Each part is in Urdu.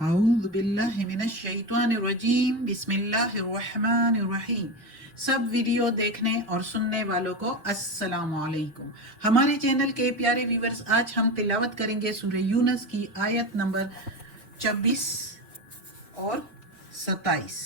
اعوذ باللہ من الشیطان الرجیم بسم اللہ الرحمن الرحیم۔ سب ویڈیو دیکھنے اور سننے والوں کو السلام علیکم۔ ہمارے چینل کے پیارے ویورز، آج ہم تلاوت کریں گے سورہ یونس کی آیت نمبر 26 اور 27،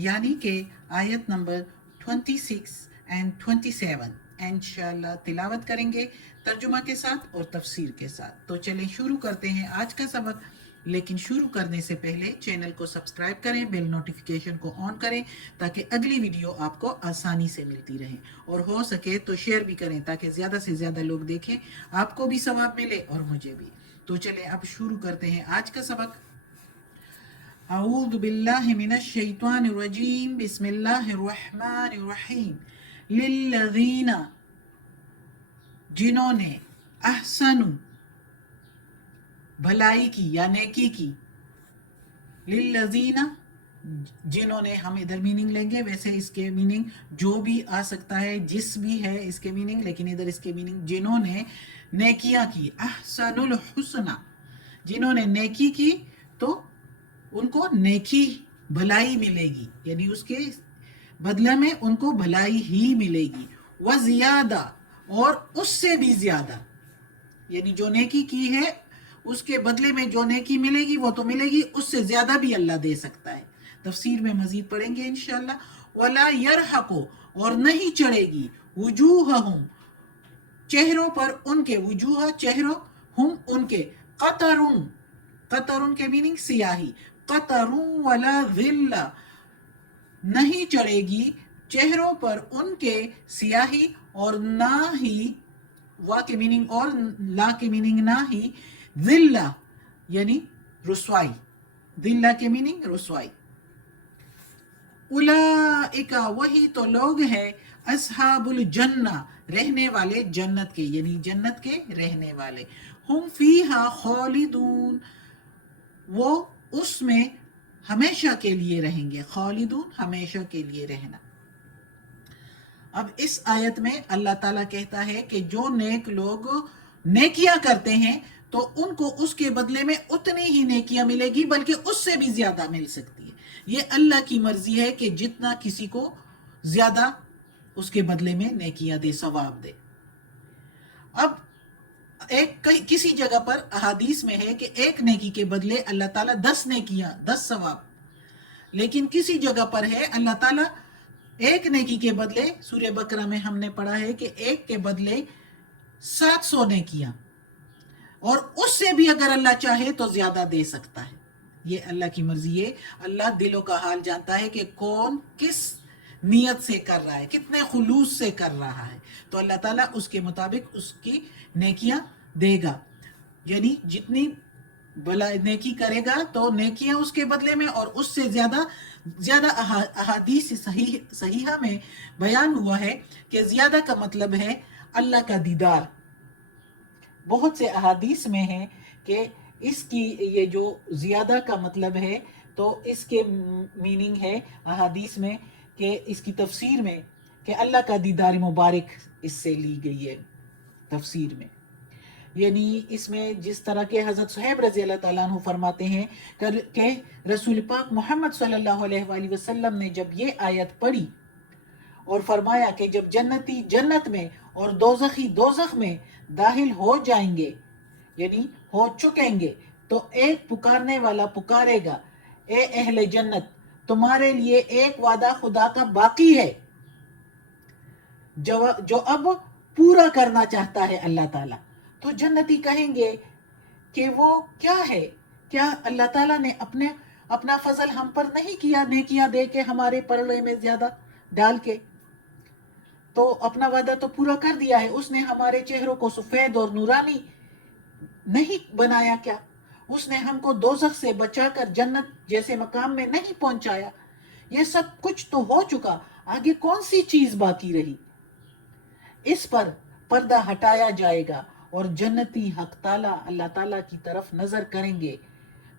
یعنی کہ آیت نمبر 26 اینڈ 27 انشاءاللہ تلاوت کریں گے ترجمہ کے ساتھ اور تفسیر کے ساتھ۔ تو چلیں شروع کرتے ہیں آج کا سبق، لیکن شروع کرنے سے پہلے چینل کو سبسکرائب کریں، بیل نوٹیفیکیشن کو آن کریں تاکہ اگلی ویڈیو آپ کو آسانی سے ملتی رہے، اور ہو سکے تو شیئر بھی کریں تاکہ زیادہ سے زیادہ لوگ دیکھیں، آپ کو بھی ثواب ملے اور مجھے بھی۔ تو چلیں اب شروع کرتے ہیں آج کا سبق۔ اعوذ باللہ من الشیطان الرجیم بسم اللہ الرحمن الرحیم۔ للذین، جنہوں نے، احسنوا، بھلائی کی یا نیکی کی، للذین، جنہوں نے، ہم ادھر میننگ لیں گے، ویسے اس کے میننگ جو بھی آ سکتا ہے، جس بھی ہے اس کے میننگ، لیکن ادھر اس کے میننگ جنہوں نے نیکیاں کی، احسن الحسنہ، جنہوں نے نیکی کی تو ان کو نیکی، بھلائی ملے گی، یعنی اس کے بدلے میں ان کو بھلائی ہی ملے گی، وزیادہ، اور اس سے بھی زیادہ، یعنی جو نیکی کی ہے اس کے بدلے میں جو نیکی ملے گی وہ تو ملے گی، اس سے زیادہ بھی اللہ دے سکتا ہے۔ تفسیر میں مزید پڑھیں گے انشاءاللہ۔ وَلَا يَرْحَقُ، اور نہیں چڑھے گی، وجوہہم، چہروں پر ان کے، وجوہ چہروں، ہم ان کے، قطرن، قطرن کے میننگ سیاہی، قطرن ولا ذلہ، نہیں چڑھے گی چہروں پر ان کے سیاہی، اور نہ ہی، وا کے میننگ اور لا کے میننگ نہ ہی، ذلہ یعنی رسوائی، ذلہ کے میننگ رسوائی۔ اولئک، وہی تو لوگ ہیں، اصحاب الجنہ، رہنے والے جنت کے، یعنی جنت کے رہنے والے، ہم فیہا خالدون، وہ اس میں ہمیشہ کے لیے رہیں گے، خالدون ہمیشہ کے لیے رہنا۔ اب اس آیت میں اللہ تعالیٰ کہتا ہے کہ جو نیک لوگ نیکیاں کرتے ہیں تو ان کو اس کے بدلے میں اتنی ہی نیکیاں ملے گی، بلکہ اس سے بھی زیادہ مل سکتی ہے۔ یہ اللہ کی مرضی ہے کہ جتنا کسی کو زیادہ اس کے بدلے میں نیکیاں دے، ثواب دے۔ اب کسی جگہ پر احادیث میں ہے کہ ایک نیکی کے بدلے اللہ تعالیٰ 10 نیکیاں، 10 ثواب، لیکن کسی جگہ پر ہے اللہ تعالیٰ ایک نیکی کے بدلے، سورہ بقرہ میں ہم نے پڑھا ہے کہ ایک کے بدلے 700 نیکیاں، اور اس سے بھی اگر اللہ چاہے تو زیادہ دے سکتا ہے۔ یہ اللہ کی مرضی ہے، اللہ دلوں کا حال جانتا ہے کہ کون کس نیت سے کر رہا ہے، کتنے خلوص سے کر رہا ہے، تو اللہ تعالیٰ اس کے مطابق اس کی نیکیاں دے گا، یعنی جتنی نیکی کرے گا تو نیکیاں اس کے بدلے میں، اور اس سے زیادہ احادیث صحیحہ میں بیان ہوا ہے کہ زیادہ کا مطلب ہے اللہ کا دیدار۔ بہت سے احادیث میں ہے کہ اس کی یہ جو زیادہ کا مطلب ہے، تو اس کے میننگ ہے احادیث میں کہ اس کی تفسیر میں کہ اللہ کا دیدار مبارک اس سے لی گئی ہے تفسیر میں، یعنی اس میں جس طرح کہ حضرت صہیب رضی اللہ تعالیٰ عنہ فرماتے ہیں کہ رسول پاک محمد صلی اللہ علیہ وآلہ وسلم نے جب یہ آیت پڑھی اور فرمایا کہ جب جنتی جنت میں اور دوزخی دوزخ میں داخل ہو جائیں گے، یعنی ہو چکیں گے، تو ایک پکارنے والا پکارے گا، اے اہل جنت، تمہارے لیے ایک وعدہ خدا کا باقی ہے جو اب پورا کرنا چاہتا ہے اللہ تعالیٰ۔ تو جنتی کہیں گے کہ وہ کیا ہے؟ کیا اللہ تعالیٰ نے اپنا فضل ہم پر نہیں کیا، نیکیاں دے کے ہمارے پرلے میں زیادہ ڈال کے؟ تو اپنا وعدہ تو پورا کر دیا ہے، اس نے ہمارے چہروں کو سفید اور نورانی نہیں بنایا کیا؟ اس نے ہم کو دوزخ سے بچا کر جنت جیسے مقام میں نہیں پہنچایا؟ یہ سب کچھ تو ہو چکا، آگے کون سی چیز باقی رہی؟ اس پر پردہ ہٹایا جائے گا اور جنتی حق تعالیٰ اللہ تعالیٰ کی طرف نظر کریں گے،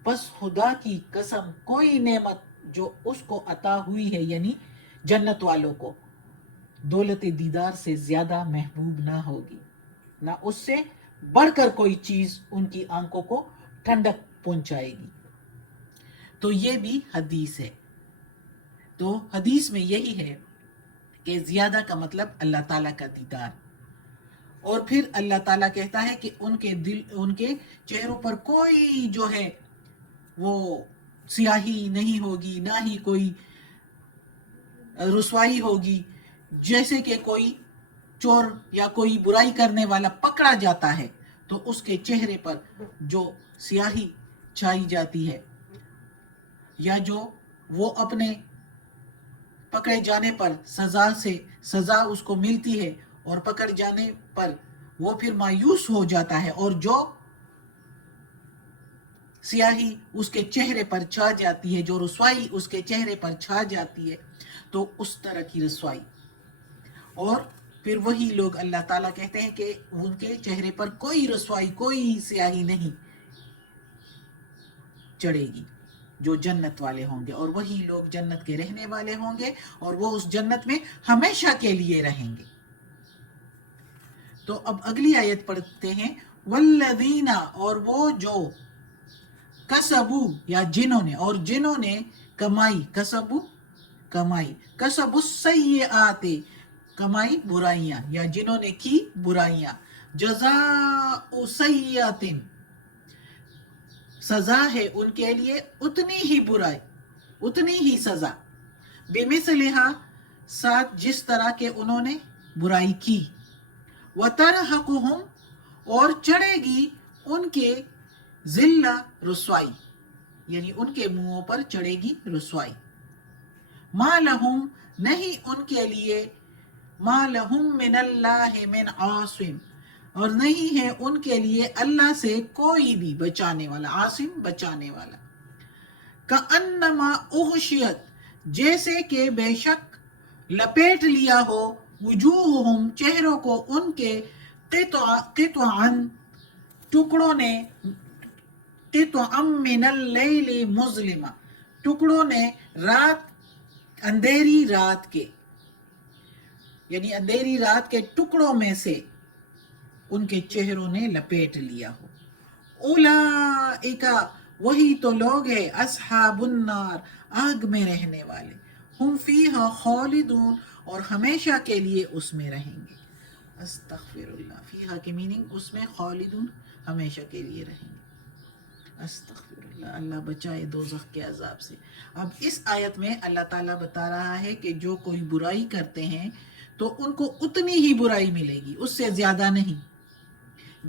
بس خدا کی قسم کوئی نعمت جو اس کو عطا ہوئی ہے، یعنی جنت والوں کو، دولت دیدار سے زیادہ محبوب نہ ہوگی، نہ اس سے بڑھ کر کوئی چیز ان کی آنکھوں کو ٹھنڈک پہنچائے گی۔ تو یہ بھی حدیث ہے. تو حدیث میں یہی ہے کہ زیادہ کا مطلب اللہ تعالیٰ کا دیدار. اور پھر اللہ تعالیٰ کہتا ہے کہ ان کے چہروں پر کوئی جو ہے وہ سیاہی نہیں ہوگی، نہ ہی کوئی رسوائی ہوگی. جیسے کہ کوئی چور یا کوئی برائی کرنے والا پکڑا جاتا ہے تو اس کے چہرے پر جو سیاہی چھائی جاتی ہے، یا جو وہ اپنے پکڑے جانے پر سزا اس کو ملتی ہے، اور پکڑ جانے پر وہ پھر مایوس ہو جاتا ہے، اور جو سیاہی اس کے چہرے پر چھا جاتی ہے، جو رسوائی اس کے چہرے پر چھا جاتی ہے، تو اس طرح کی رسوائی. اور پھر وہی لوگ اللہ تعالیٰ کہتے ہیں کہ ان کے چہرے پر کوئی رسوائی، کوئی سیاہی نہیں چڑھے گی، جو جنت والے ہوں گے. اور وہی لوگ جنت کے رہنے والے ہوں گے، اور وہ اس جنت میں ہمیشہ کے لیے رہیں گے. تو اب اگلی آیت پڑھتے ہیں. والذین، اور وہ جو کسبو، یا جنہوں نے کمائی، کسبو کمائی، کسبو السیئات کمائی برائیاں، یا جنہوں نے کی برائیاں. جزاء سیئات، سزا ہے ان کے لیے اتنی ہی برائی، اتنی ہی سزا. بمثلہا، ساتھ جس طرح کے انہوں نے برائی کی. وترہقہم، اور چڑھے گی ان کے ذلہ، رسوائی، یعنی ان کے منہوں پر چڑھے گی رسوائی. ما لہم، نہیں ان کے لیے، ما لہم من اللہ من عاصم، اور نہیں ہے ان کے لیے اللہ سے کوئی بھی بچانے والا. عاصم، بچانے والا. کأنما اغشیت، جیسے کہ بے شک لپیٹ لیا ہو، وجوہہم، چہروں کو ان کے، قطعا ٹکڑوں نے، قطعا من اللیل مظلمہ، ٹکڑوں نے رات، اندھیری رات کے، یعنی اندھیری رات کے ٹکڑوں میں سے ان کے چہروں نے لپیٹ لیا ہو. اولئک، وہی تو لوگ ہیں، اصحاب النار، آگ میں رہنے والے. ہم فیہا خالدون، اور ہمیشہ کے لیے اس میں رہیں گے. استغفر اللہ. فیہا کی میننگ اس میں، خالدون ہمیشہ کے لیے رہیں گے. استغفر اللہ، اللہ بچائے دوزخ کے عذاب سے. اب اس آیت میں اللہ تعالیٰ بتا رہا ہے کہ جو کوئی برائی کرتے ہیں تو ان کو اتنی ہی برائی ملے گی، اس سے زیادہ نہیں،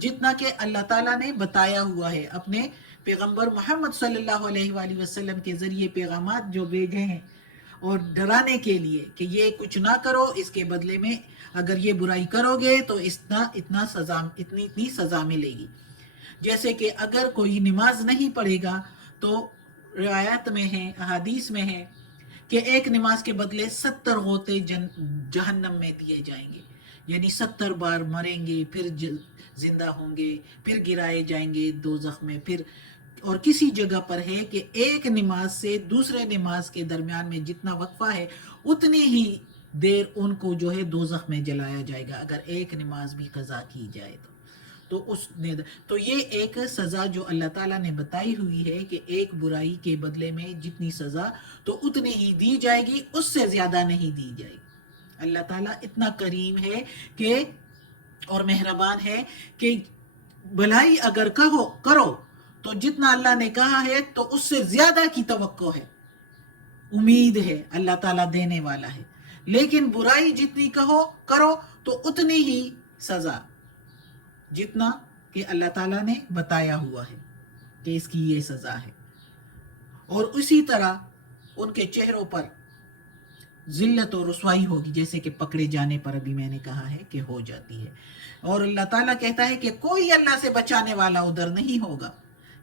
جتنا کہ اللہ تعالیٰ نے بتایا ہوا ہے اپنے پیغمبر محمد صلی اللہ علیہ وآلہ وسلم کے ذریعے، پیغامات جو بھیجے ہیں، اور ڈرانے کے لیے کہ یہ کچھ نہ کرو، اس کے بدلے میں اگر یہ برائی کرو گے تو اتنی سزا ملے گی. جیسے کہ اگر کوئی نماز نہیں پڑھے گا تو روایت میں ہے، احادیث میں ہے کہ ایک نماز کے بدلے 70 غوطے جہنم میں دیے جائیں گے. یعنی 70 بار مریں گے، پھر زندہ ہوں گے، پھر گرائے جائیں گے دوزخ میں. پھر اور کسی جگہ پر ہے کہ ایک نماز سے دوسرے نماز کے درمیان میں جتنا وقفہ ہے اتنی ہی دیر ان کو جو ہے دوزخ میں جلایا جائے گا، اگر ایک نماز بھی قضا کی جائے تو یہ ایک سزا جو اللہ تعالیٰ نے بتائی ہوئی ہے کہ ایک برائی کے بدلے میں جتنی سزا تو اتنی ہی دی جائے گی، اس سے زیادہ نہیں دی جائے گی. اللہ تعالیٰ اتنا کریم ہے کہ اور مہربان ہے کہ بھلائی اگر کرو تو جتنا اللہ نے کہا ہے تو اس سے زیادہ کی توقع ہے، امید ہے، اللہ تعالیٰ دینے والا ہے. لیکن برائی جتنی کرو تو اتنی ہی سزا، جتنا کہ اللہ تعالیٰ نے بتایا ہوا ہے کہ اس کی یہ سزا ہے. اور اسی طرح ان کے چہروں پر ذلت و رسوائی ہوگی، جیسے کہ پکڑے جانے پر ابھی میں نے کہا ہے کہ ہو جاتی ہے. اور اللہ تعالیٰ کہتا ہے کہ کوئی اللہ سے بچانے والا ادھر نہیں ہوگا.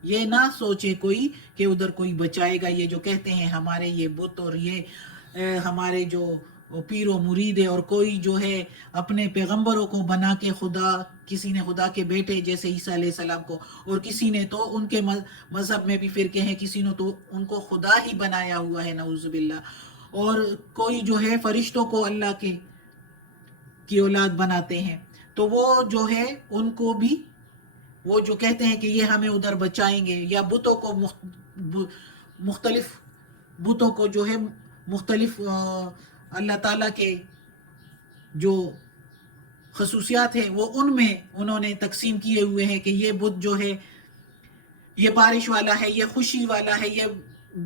یہ نہ سوچے کوئی کہ ادھر کوئی بچائے گا. یہ جو کہتے ہیں ہمارے یہ بت اور یہ ہمارے جو پیر و مرید ہے، اور کوئی جو ہے اپنے پیغمبروں کو بنا کے خدا، کسی نے خدا کے بیٹے جیسے عیسیٰ علیہ السلام کو، اور کسی نے تو ان کے مذہب میں بھی فرقے ہیں، کسی نے تو ان کو خدا ہی بنایا ہوا ہے، نعوذ باللہ. اور کوئی جو ہے فرشتوں کو اللہ کی اولاد بناتے ہیں. تو وہ جو ہے ان کو بھی، وہ جو کہتے ہیں کہ یہ ہمیں ادھر بچائیں گے، یا بتوں کو مختلف بتوں کو جو ہے مختلف اللہ تعالیٰ کے جو خصوصیات ہیں وہ ان میں انہوں نے تقسیم کیے ہوئے ہیں کہ یہ بت جو ہے یہ بارش والا ہے، یہ خوشی والا ہے، یہ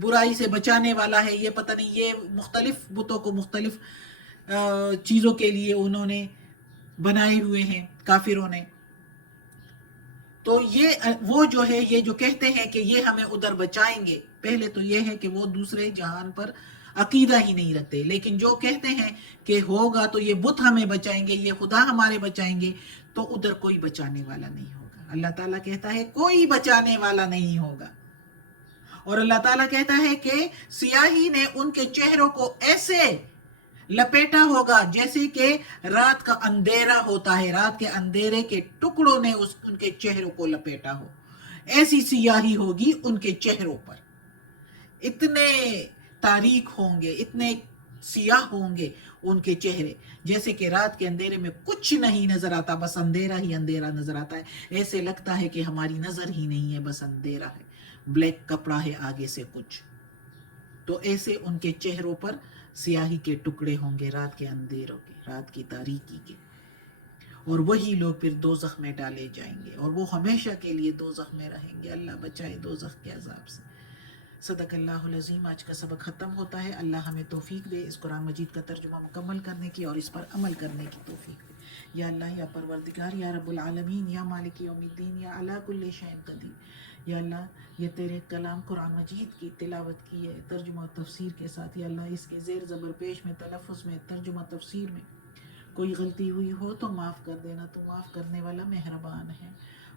برائی سے بچانے والا ہے، یہ پتہ نہیں، یہ مختلف بتوں کو مختلف چیزوں کے لیے انہوں نے بنائے ہوئے ہیں کافروں نے. تو یہ وہ جو ہے یہ جو کہتے ہیں کہ یہ ہمیں ادھر بچائیں گے، پہلے تو یہ ہے کہ وہ دوسرے جہان پر عقیدہ ہی نہیں رکھتے، لیکن جو کہتے ہیں کہ ہوگا تو یہ بت ہمیں بچائیں گے، یہ خدا ہمارے بچائیں گے، تو ادھر کوئی بچانے والا نہیں ہوگا. اللہ تعالیٰ کہتا ہے کوئی بچانے والا نہیں ہوگا. اور اللہ تعالیٰ کہتا ہے کہ سیاہی نے ان کے چہروں کو ایسے لپیٹا ہوگا جیسے کہ رات کا اندھیرا ہوتا ہے، رات کے اندھیرے کے ٹکڑوں نے ان کے چہروں کو لپیٹا ہو، ایسی سیاہی ہوگی ان کے چہروں پر. اتنے تاریک ہوں گے، اتنے سیاہ ہوں گے ان کے چہرے، جیسے کہ رات کے اندھیرے میں کچھ نہیں نظر آتا، بس اندھیرا ہی اندھیرا نظر آتا ہے. ایسے لگتا ہے کہ ہماری نظر ہی نہیں ہے، بس اندھیرا ہے، بلیک کپڑا ہے آگے سے کچھ. تو ایسے ان کے چہروں پر سیاہی کے ٹکڑے ہوں گے رات کے اندھیروں کے، رات کی تاریکی کے. اور وہی لوگ پھر دوزخ میں ڈالے جائیں گے اور وہ ہمیشہ کے لیے دوزخ میں رہیں گے. اللہ بچائے دوزخ کے عذاب سے. صدق اللہ العظیم. آج کا سبق ختم ہوتا ہے. اللہ ہمیں توفیق دے اس قرآن مجید کا ترجمہ مکمل کرنے کی اور اس پر عمل کرنے کی توفیق دے. یا اللہ، یا پروردگار، یا رب العالمین، یا مالک یوم الدین، یا علی کل شیء قدیر. یا اللہ، یہ تیرے کلام قرآن مجید کی تلاوت کی ہے ترجمہ و تفسیر کے ساتھ. یا اللہ، اس کے زیر زبر پیش میں، تلفظ میں، ترجمہ تفسیر میں کوئی غلطی ہوئی ہو تو معاف کر دینا، تو معاف کرنے والا مہربان ہے.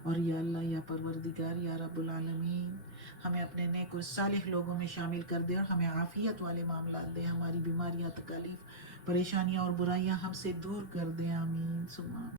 اور یا اللہ، یا پروردگار، یا رب العالمین، ہمیں اپنے نیک و صالح لوگوں میں شامل کر دے اور ہمیں عافیت والے معاملات دے. ہماری بیماریاں، تکالیف، پریشانیاں اور برائیاں ہم سے دور کر دے. آمین ثم آمین.